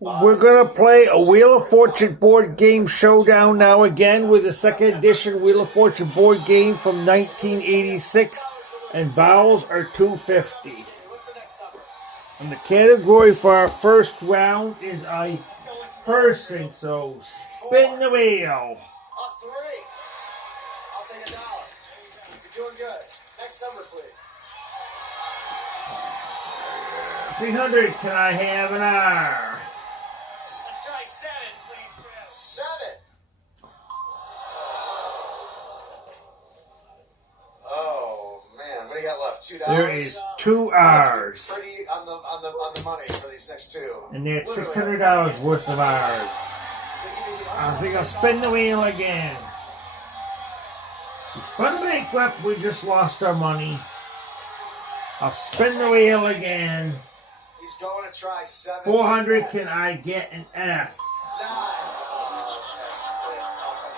We're going to play a Wheel of Fortune board game showdown now again with the second edition Wheel of Fortune board game from 1986. And vowels are $2.50. And the category for our first round is a person, so spin the wheel. A 3. I'll take $1. You're doing good. Next number, please. 300, can I have an R? Let's try 7, please, Chris. 7. Oh man, what do you got left? $2. There is 2 R's. Pretty on the money for these next two. And that's $600 worth of R's. I think I'll spin the wheel again. We spun the bankrupt, we just lost our money. I'll spin the wheel again. He's going to try 7. 400, can I get an S? 9. That's it.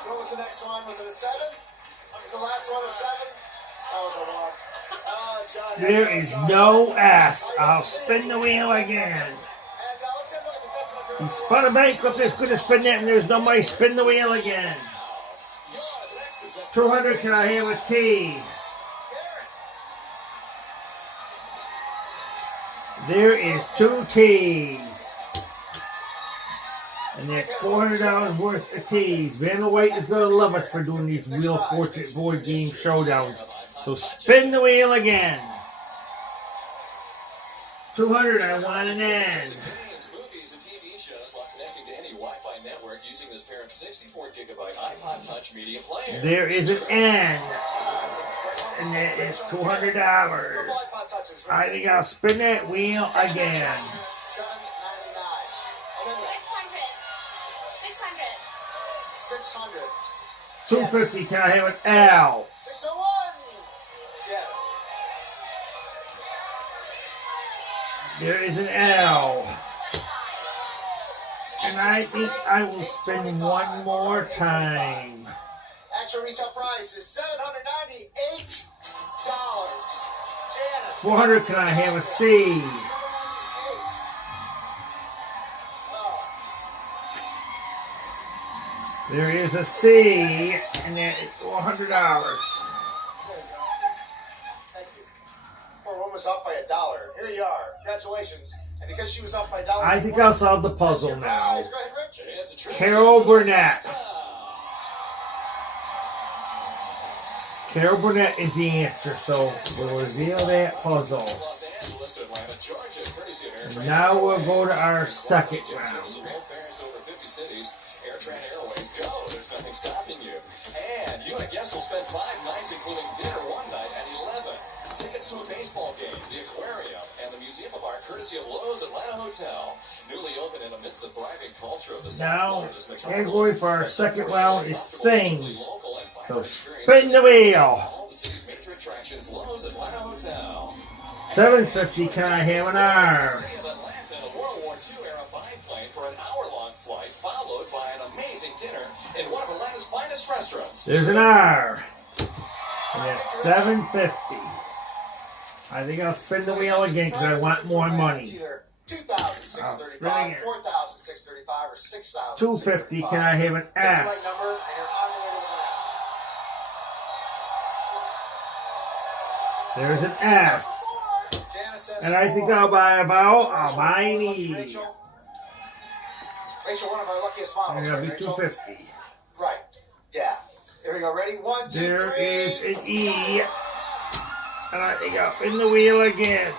So what was the next one? Was it a 7? Was the last one a 7? That was a walk. John, there is no S. I'll spin the wheel again. He spun a bankrupt, it's going to spin that, and there's no money. Spin the wheel again. 200, can I have a T? There is 2 T's. And that's $400 worth of T's. Vanna White is going to love us for doing these Wheel of Fortune board game showdowns. So spin the wheel again. 200, I want an N. Using this pair of 64-gigabyte iPod Touch media player. There is an N. And that is $200. I think I'll spin that wheel again. $7.99. 600. 250, can I have an L? 601. Yes. There is an L. And I think I will spin one more time. Actual retail price is $798. Janice. 400, can I have a C? There is a C, and that is $400. There you go. Thank you. Poor woman was up by $1. Here you are. Congratulations. And because she was up by $1, I think I'll solve the puzzle now. Go ahead, Rich. Carol Burnett. Carol Burnett is the answer, so we'll reveal that puzzle. And now we'll go to our second round. Airways, go. There's nothing stopping you. And you and a guest will spend 5 nights, including dinner one night at 11. Tickets to a baseball game, the aquarium, and the Museum of Art, courtessy of Lowe's Atlanta Hotel. Newly open and amidst the thriving culture of the Now, category for our second round is things. So spin the wheel. All the city's major attractions, Lowe's Atlanta Hotel. 750, can I have an R? City of Atlanta, a World War II era biplane for an hour-long flight, followed by an amazing dinner in one of Atlanta's finest restaurants. There's an R. And that's 750. I think I'll spin the wheel again because I want more money. It's either $2,635, $4,635, or $6,000. 250, can I have an S? Number, and you're on your way to There's an S. Janice. And I think I'll buy a vowel, I'll buy an E. Rachel, one of our luckiest models. There'll be Rachel? 250. Right. Yeah. Here we go. Ready? 1, 2, 3. There is an E. And I think I'll spin the wheel again.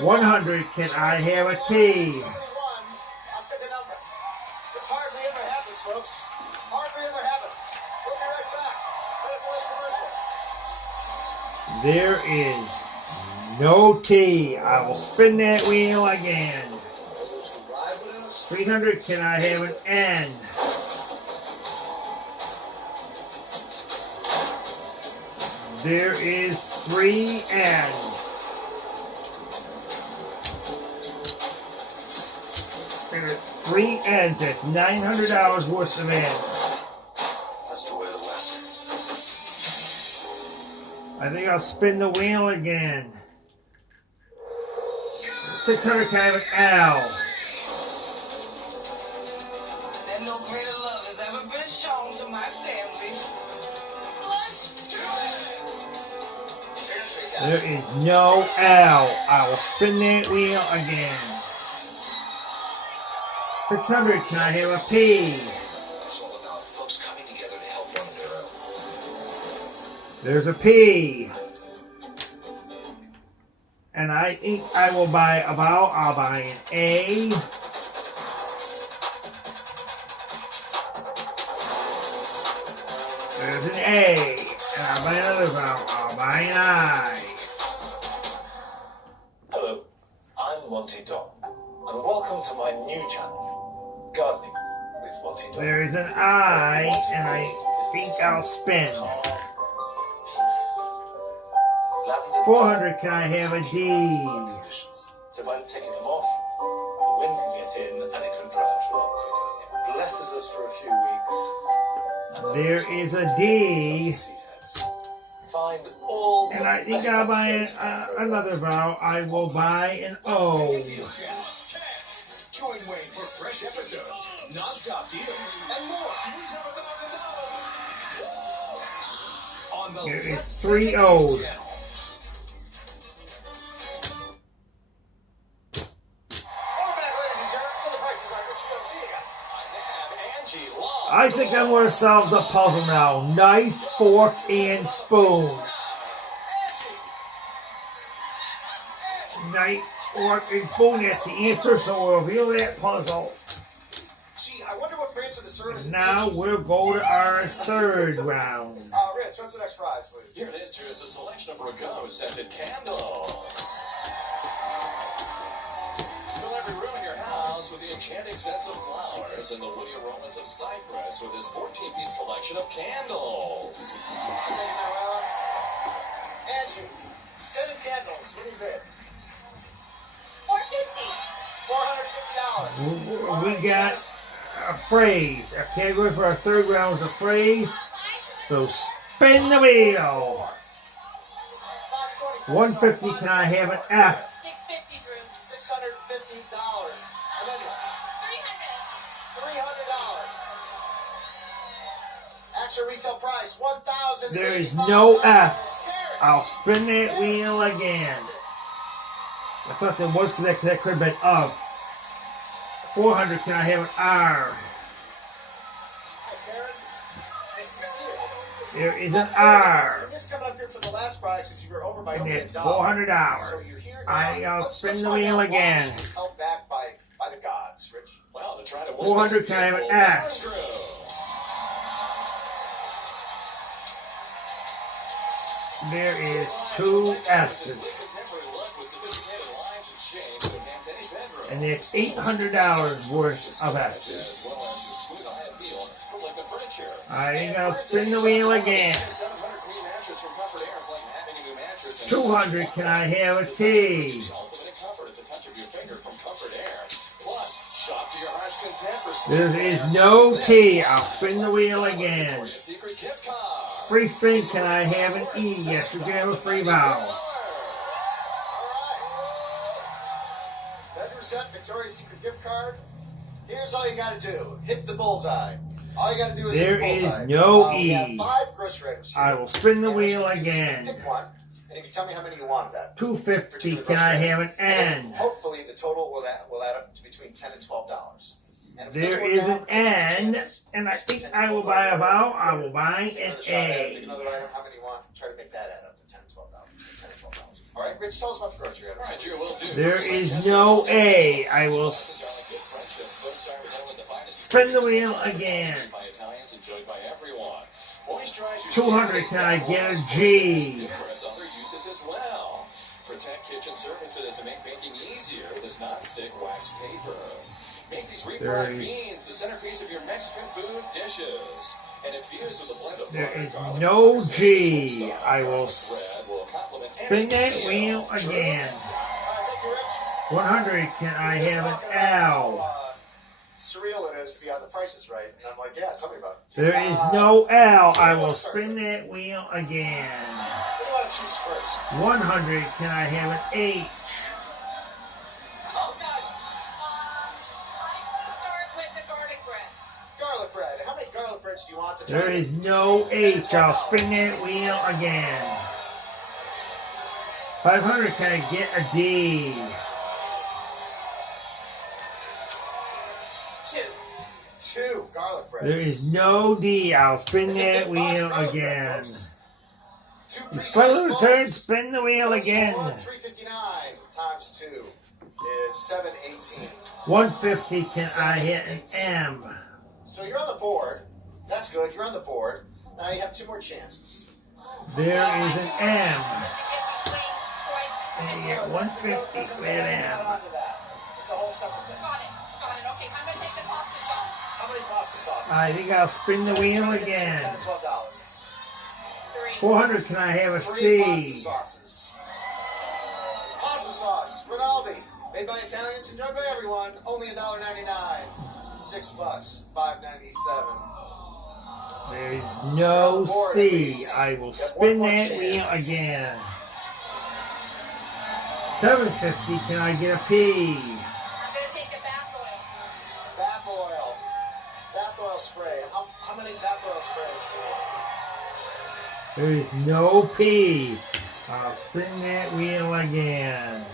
100, can I have a T? I'll pick a number. This hardly ever happens, folks. Hardly ever happens. We'll be right back. There is no T. I will spin that wheel again. 300, can I have an N? There is 3 N's. There's 3 N's. That's $900 worth of N's. That's the way of the West. I think I'll spin the wheel again. 600, can I have an L? That no greater love has ever been shown to my family. Let's do it! There is no L. I will spin that wheel again. 600, can I have a P? It's all about folks coming together to help one another. There's a P. And I think I will buy a vowel. I'll buy an A. There's an A. And I'll buy another vowel. I'll buy an I. Hello, I'm Monty Don, and welcome to my new channel, Gardening with Monty Don. There's an I, and I think I'll spin. 400, can I have a D? So by taking them off, the wind can get in and it can dry off a lot quicker. It blesses us for a few weeks. And then There is a D. find all And the I think best I'll buy episodes of another vowel. I will buy an O. Join Wayne for fresh episodes, non-stop deals, and more. On the There is Let's 3 Make a O's. Deal channel. I think I'm going to solve the puzzle now. Knife, fork, and spoon. Knife, fork, and spoon. That's the answer, so we'll reveal that puzzle. Gee, I wonder what branch of the service. And now we'll go to our third round. Rich, what's the next prize, please? Here it is, Drew. It's a selection of Rago scented candles. Fill every room in your house with the enchanting scents of flowers and the woody aromas of cypress with this 14-piece collection of candles. Angie, scented candles. What do you bid? $450. $450. We got a phrase. Our category for our third round is a phrase. So spin the wheel. 150, can I have an F? $650, Drew. $650. And then $300. Actual retail price, $1,000. There is no F. I'll spin that wheel again. I thought there was, because that could have been of. 400, can I have an R? There is an R. You're just coming up here for the last prize since you were over by And only that's $1. $400. So you're here now. I'll Let's spin the find wheel out why again. she was held back by the gods, Rich. Well, to try to win 400, this can I have an beautiful S? Drew. There is 2 S's. And it's $800 worth of S's. I think I'll spin the wheel again. 200, can I have a T? There is no T. I'll spin the wheel again. Free spin, can I have an E? Yes, you can have a free vowel. That Victoria's Secret gift card. Here's all you got to do. Hit the bullseye. All you got to do is There hit the bullseye. is no We have E. 5 grocery items here. I will spin the And what wheel you can do is again. Pick one, and you can tell me how many you want of that. 250, can I have an And N? hopefully the total will add up to between $10 and $12. And if it There doesn't is work an out, it's N, chances. and I think I will buy a vowel. I will buy Take an another shot at it. Pick A. another item. How many you want? Try to make that add up to $10 and $12. $10 and $12. All right, Rich, tell us about the grocery items. All right, Drew, will do. There is no A. I will spin the wheel again. 200, can I get a G? Other uses as well. Protect kitchen surfaces and make baking easier with this non-stick wax paper. Make these refried beans the centerpiece of your Mexican food dishes. And infuse with a blend of There butter, is garlic, no peppers, G. and I will bread will complement spin any that meal. wheel True. again. Thank you, Rich. 100, can I Just have an talking about how, L? surreal it is to be on The Price is Right. And I'm like, yeah, tell me about it. There is no L. I will spin that wheel again. What do you want to choose first? 100, can I have an H? Garlic bread. How many garlic breads do you want to try? There is no H. I'll spin that wheel again. 500, can I get a D? 2 garlic breads. There is no D. I'll spin It's a that big box wheel garlic bread, again. folks. 2 You pre-sized spun a bowls. turn, spin the wheel That's again. 359 times 2 is 718. 150, can I hit an M? So you're on the board. That's good. You're on the board. Now you have 2 more chances. There is an M. Got And you get 150 with an M. Onto that. It's a whole separate thing. it. Got it. Okay, I'm gonna take the pasta sauce. How many pasta sauces? I think I'll spin the wheel again. $10 to $12. 3. 400, can I have a 3 pasta C? sauces. Pasta sauce, Rinaldi, made by Italians, enjoyed by everyone. Only $1.99. $6, $5.97. There is no C. I will spin that wheel again. 750, can I get a P? I'm gonna take the bath oil. Bath oil. Bath oil spray. How many bath oil sprays do you want? There is no P. I'll spin that wheel again.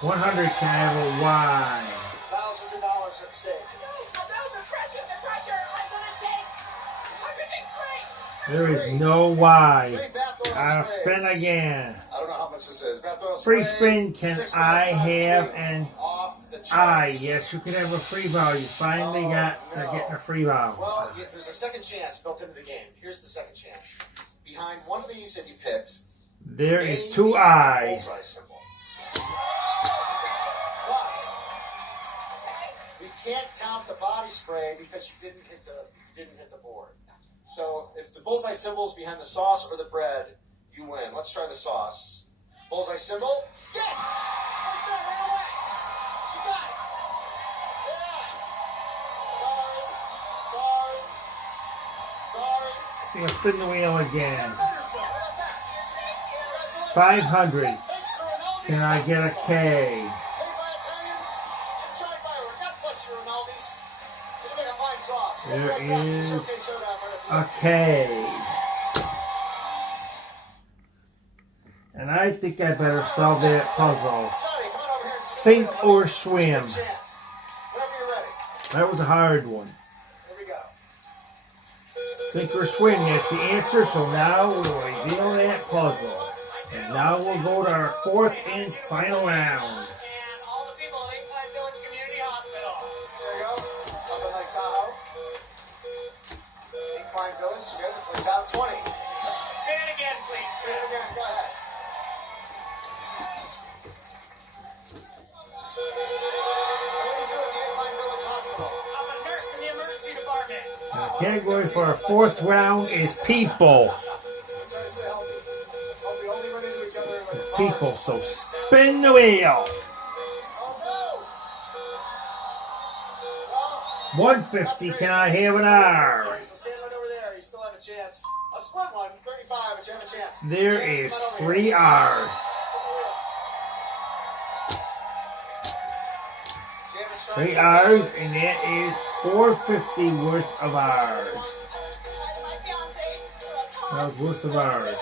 100, can I have a Y? Thousands of dollars at stake. No, the pressure. I'm gonna take 3. There is no Y. 3 bath oil I'll sprays. spin again. I don't know how much this is. Bath oil spray. Free spin, can $6 I times have 3. an Off the charts. I? Yes, you can have a free vowel. You finally got to get a free vowel. Well, there's a second chance built into the game. Here's the second chance. Behind one of these that you picked, There is may 2 be a I's. bullseye symbol. But we can't count the body spray because you didn't hit the board. So if the bullseye symbol is behind the sauce or the bread, you win. Let's try the sauce. Bullseye symbol. Yes! Right there, right away. She got it. Yeah. Sorry. I'll spin the wheel again. Better, sir. How about that? 500. Thanks to Rinaldi's Can I get a pasta K? sauce. Made by Italians, enjoyed by everyone. God bless you, Rinaldi's. You make a fine sauce. We'll be There right back. is Showcase Showdown right a after K. And I think I better solve that puzzle. Johnny, come on over here and Sink or swim? Chance. Whenever you're ready. That was a hard one. Here we go. Sink or swim, that's the answer. So now we'll reveal that puzzle. And now we'll go to our 4th and final round. And all the people at Incline Village Community Hospital. There you go. Up in Lake Tahoe. Incline Village, you get it? Lake Tahoe 20. Spin it again, please. Hit it again. Go ahead. What do you do at the Incline Village Hospital? I'm a nurse in the emergency department. The category for our 4th round is people. I'm trying to stay healthy. Hope we only run into each other like People. So spin the wheel. Oh no! 150, can I have an R? So stand right over there. You still have a chance. A slim one, 35, but you have a chance. There James, is come on over 3 here. R's. James, 3 R's, and that is 450 worth of R's. My fiance, That was worth of R's.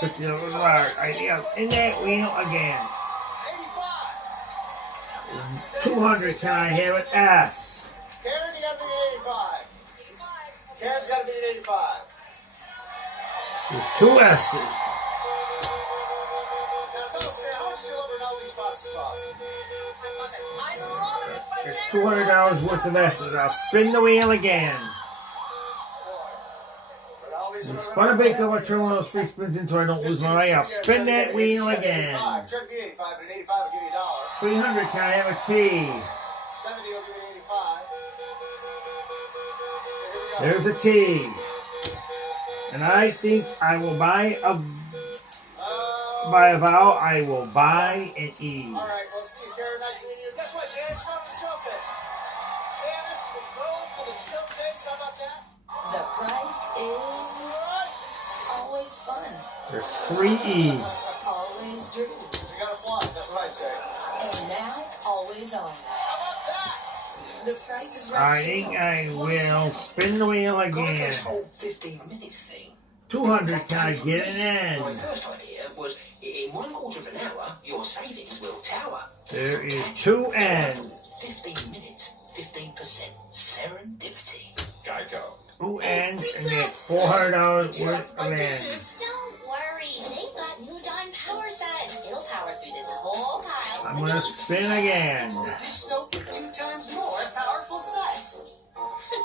50 worth of R's. I am in that wheel again. 85. 200, can I have an S? Karen, you got to be an 85. Karen's got to be an 85. With 2 S's. Now tell us, Karen, how much do you love Rinaldi's pasta sauce? I love it. It's my It's favorite. $200 worth of S's. I'll spin the wheel again. Rinaldi's I'm spun a bake. I'll turn one of those free spins in so I don't lose my way. I'll spin that wheel again. Try to be 85, but an 85 will give you $1. 300, can I have a T? 70 will give you an 85. Here we go. There's a T. And I think I will buy a vowel. I will buy an E. All right, well, see you, Karen. Nice meeting you. Guess what, Janice? Welcome to the showcase. Janice is going to the showcase. How about that? The price is always fun, There's 3 E's. always drew, You got to fly. That's what I say. and now always on. How about that? The price is I right. think I will spin the wheel again. Geico's whole 15 minutes thing. 200, can I get an end? My first idea was, in 1/4 of an hour, your savings will tower. There is 2 ends. 15 minutes, 15% serendipity. Geico. 2 ends and get $400 worth of ends. Don't worry, they've got new Dawn power sets. It'll power through this whole pile. I'm gonna spin again. It's the dish soap with 2 times more powerful sets.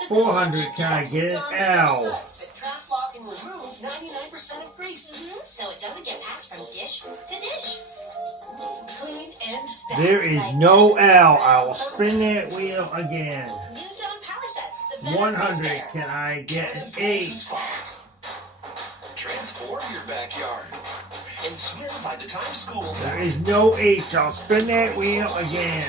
400, can I get an L? Sets that trap, lock, and remove 99% of grease. So it doesn't get passed from dish to dish. Clean and stacked. There is no L. I will spin that wheel again. New Dawn power sets. The better 100, there. can I get an 8? Transform your backyard and swim by the time school's There out. is no H. I'll spin that wheel again.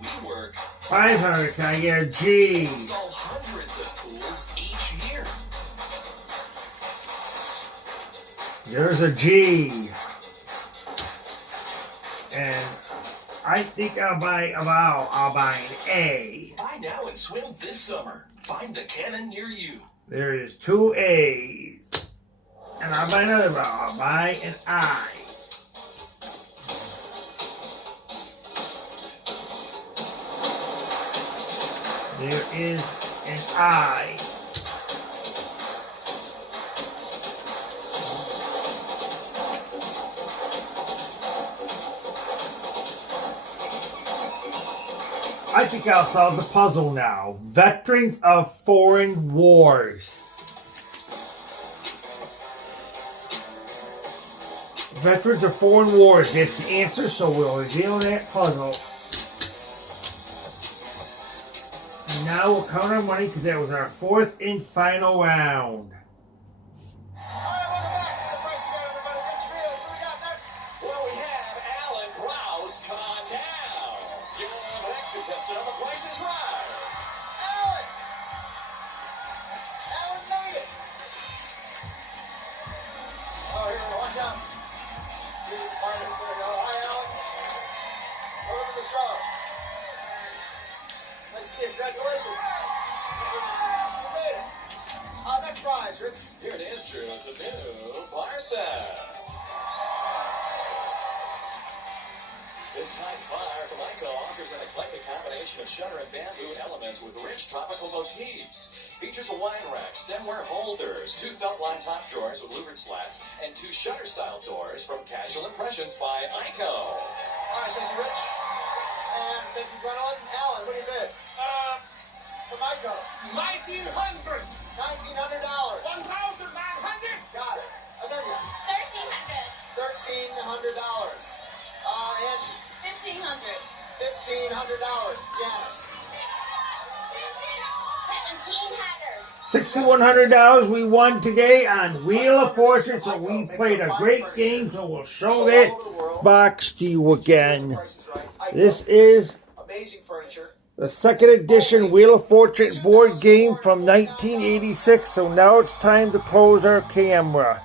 We work 500, can I get a G? install hundreds of pools each year. There's a G. And I think I'll buy a vowel. I'll buy an A. Buy now and swim this summer. Find the cannon near you. There is 2 A's. And I'll buy another vowel. I'll buy an I. There is an I. I think I'll solve the puzzle now. Veterans of Foreign Wars. Veterans of Foreign Wars. That's the answer, so we'll reveal that puzzle. And now we'll count our money because that was our 4th and final round. Alright, welcome back to the Price is Right, everybody. Rich Fields, who we got next? Well, we have Alan Browse. Come on down. You're the next contestant on The Price is Right. Alan! Alan made it! Oh, here we go. Watch out. These partners, there we go. Hi, Alex. Welcome to the show. Nice to see you. Congratulations. You made it. Next prize, Rich. Here it is, Drew. It's a new parcel. This time's bar from Ico offers an eclectic combination of shutter and bamboo elements with rich tropical motifs. Features a wine rack, stemware holders, 2 felt-lined top drawers with louvered slats, and 2 shutter-style doors from Casual Impressions by Ico. All right, thank you, Rich. And thank you, Gwendolyn. Alan, what do you bid? From Ico. 1900. $1,900. 1,900. Got it. And then you. 1,300. $1,300. Angie. 1,500. $1,500. Janice. 1,700. $6,100 we won today on Wheel of Fortune, so we played a great game, so we'll show that box to you again. This is Amazing furniture. the 2nd edition Wheel of Fortune board game from 1986, so now it's time to close our camera.